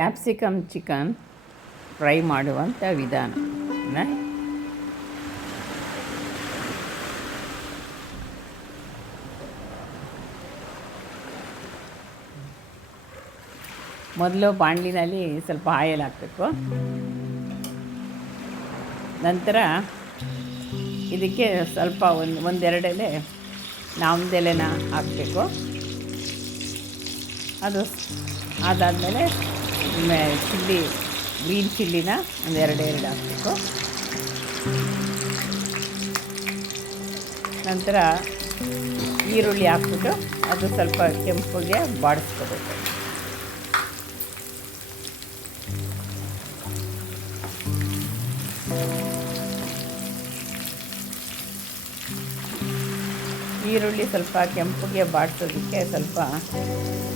Capsicum chicken fry ಮಾಡುವಂಥ ವಿಧಾನ. ಮೊದಲು ಬಾಣಲಿನಲ್ಲಿ ಸ್ವಲ್ಪ ಆಯಿಲ್ ಹಾಕಬೇಕು. ನಂತರ ಇದಕ್ಕೆ ಸ್ವಲ್ಪ ಒಂದೆರಡು ಎಲೆ ನಾಮದೆಲೆನ ಹಾಕಬೇಕು. ಅದು ಅದಾದಮೇಲೆ ಗ್ರೀನ್ ಚಿಲ್ಲಿನ ಎರಡು ಹಾಕಬೇಕು. ನಂತರ ಈರುಳ್ಳಿ ಹಾಕ್ಬಿಟ್ಟು ಅದು ಸ್ವಲ್ಪ ಕೆಂಪಗೆ ಬಾಡಿಸ್ಕೋಬೇಕು. ಈರುಳ್ಳಿ ಸ್ವಲ್ಪ ಕೆಂಪಗೆ ಬಾಡಿಸೋದಕ್ಕೆ ಸ್ವಲ್ಪ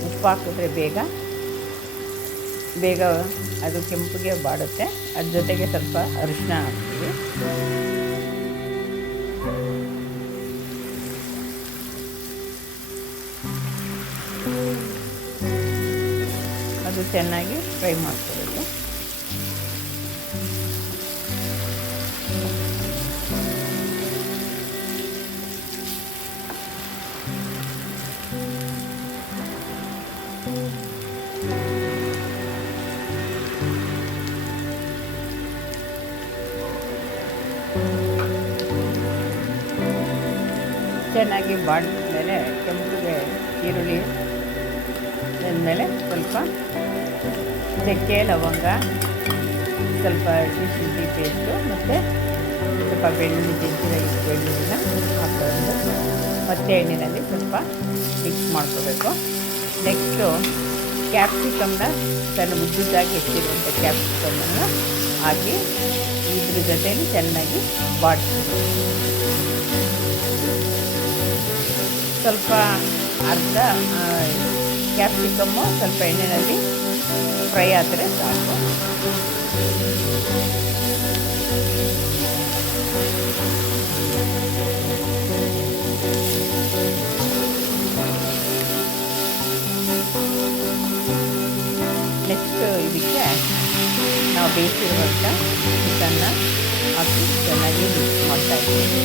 ಉಪ್ಪು ಹಾಕಿದ್ರೆ ಬೇಗ ಅದು ಕೆಂಪಗೆ ಬಾಡುತ್ತೆ. ಅದ್ರ ಜೊತೆಗೆ ಸ್ವಲ್ಪ ಅರಿಶಿನ ಹಾಕ್ತೀವಿ. ಅದು ಚೆನ್ನಾಗಿ ಫ್ರೈ ಮಾಡ್ಕೋಬೇಕು. ಚೆನ್ನಾಗಿ ಬಾಡಿದ್ಮೇಲೆ ಕೆಂಪಿಗೆ ಈರುಳ್ಳಿ ಅಂದಮೇಲೆ ಸ್ವಲ್ಪ ಚಕ್ಕೆ ಲವಂಗ, ಸ್ವಲ್ಪ ಶುಂಠಿ ಪೇಸ್ಟು ಮತ್ತು ಸ್ವಲ್ಪ ಬೆಳ್ಳುಳ್ಳಿನ ಹಾಕೊಂಡು ಮತ್ತೆ ಎಣ್ಣೆಯಲ್ಲಿ ಸ್ವಲ್ಪ ಮಿಕ್ಸ್ ಮಾಡ್ಕೋಬೇಕು. ನೆಕ್ಸ್ಟು ಕ್ಯಾಪ್ಸಿಕಮ್ನ ಸಣ್ಣ ಉದ್ದುದ್ದಾಗಿ ಹೆಚ್ಚಿರುವಂಥ ಕ್ಯಾಪ್ಸಿಕಮ್ಮನ್ನು ಹಾಕಿ ಇದ್ರ ಜೊತೆಯಲ್ಲಿ ಚೆನ್ನಾಗಿ ಬಾಡಿಸ್ಬೇಕು. ಸ್ವಲ್ಪ ಅರ್ಧ ಕ್ಯಾಪ್ಸಿಕಮ್ಮು ಸ್ವಲ್ಪ ಎಣ್ಣೆಯಲ್ಲಿ ಫ್ರೈ ಆದರೆ ಸಾಕು. ನೆಕ್ಸ್ಟ್ ಇದಕ್ಕೆ ನಾವು ಬೇಯಿಸಿರುವಂಥ ಚಿಕನ್ನ ಹಾಕಿ ಚೆನ್ನಾಗಿ ಮಿಕ್ಸ್ ಮಾಡ್ತಾಯಿದ್ದೀವಿ.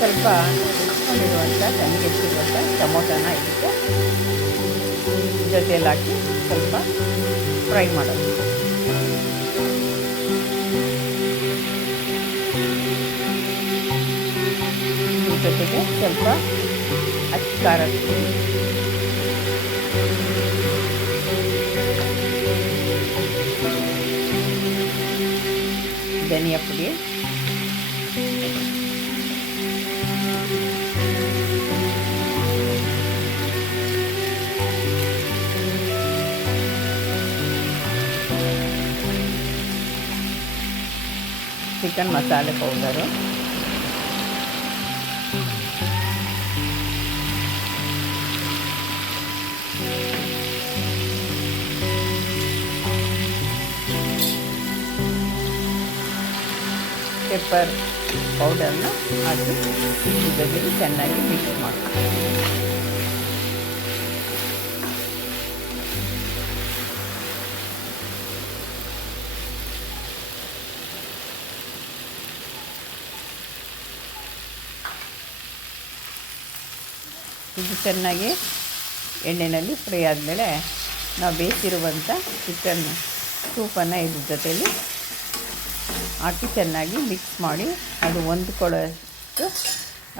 ಸ್ವಲ್ಪ ಇಟ್ಕೊಂಡಿರುವಂಥ ತಣ್ಣಗೆಚ್ಚಿರುವಂಥ ಟೊಮೊಟೊನ ಇದಕ್ಕೆ ಜೊತೆಯಲ್ಲಿ ಹಾಕಿ ಸ್ವಲ್ಪ ಫ್ರೈ ಮಾಡೋದು. ಜೊತೆಗೆ ಸ್ವಲ್ಪ ಅಚ್ಚ ಖಾರ, ಧನಿಯಾ ಪುಡಿ, ಚಿಕನ್ ಮಸಾಲೆ ಪೌಡರು, ಪೆಪ್ಪರ್ ಪೌಡರ್ನ ಹಾಕಿ ಇದರಲ್ಲಿ ಚೆನ್ನಾಗಿ ಮಿಕ್ಸ್ ಮಾಡ್ತೀವಿ. ಇದು ಚೆನ್ನಾಗಿ ಎಣ್ಣೆಯಲ್ಲಿ ಫ್ರೈ ಆದಮೇಲೆ ನಾವು ಬೇಯಿಸಿರುವಂಥ ಚಿಕನ್ ಸೂಪನ್ನು ಇದ್ರ ಜೊತೆಯಲ್ಲಿ ಹಾಕಿ ಚೆನ್ನಾಗಿ ಮಿಕ್ಸ್ ಮಾಡಿ ಅದು ಹೊಂದ್ಕೊಳ್ಳೋಷ್ಟು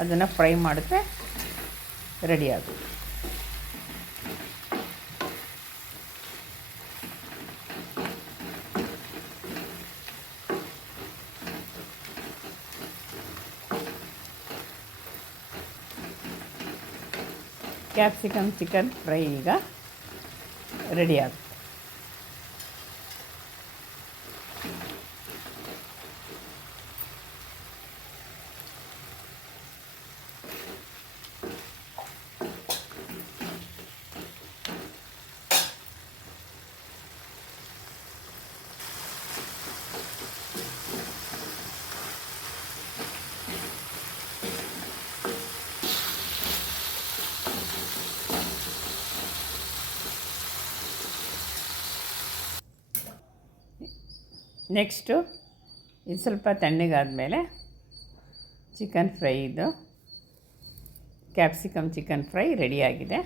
ಅದನ್ನು ಫ್ರೈ ಮಾಡಿದ್ರೆ ರೆಡಿ ಆಗುತ್ತೆ. ಕ್ಯಾಪ್ಸಿಕಮ್ ಚಿಕನ್ ಫ್ರೈ ಈಗ ರೆಡಿ ಆಗುತ್ತೆ. ನೆಕ್ಸ್ಟು ಇದು ಸ್ವಲ್ಪ ತಣ್ಣಗಾದಮೇಲೆ ಚಿಕನ್ ಫ್ರೈ ಇದು ಕ್ಯಾಪ್ಸಿಕಮ್ ಚಿಕನ್ ಫ್ರೈ ರೆಡಿಯಾಗಿದೆ.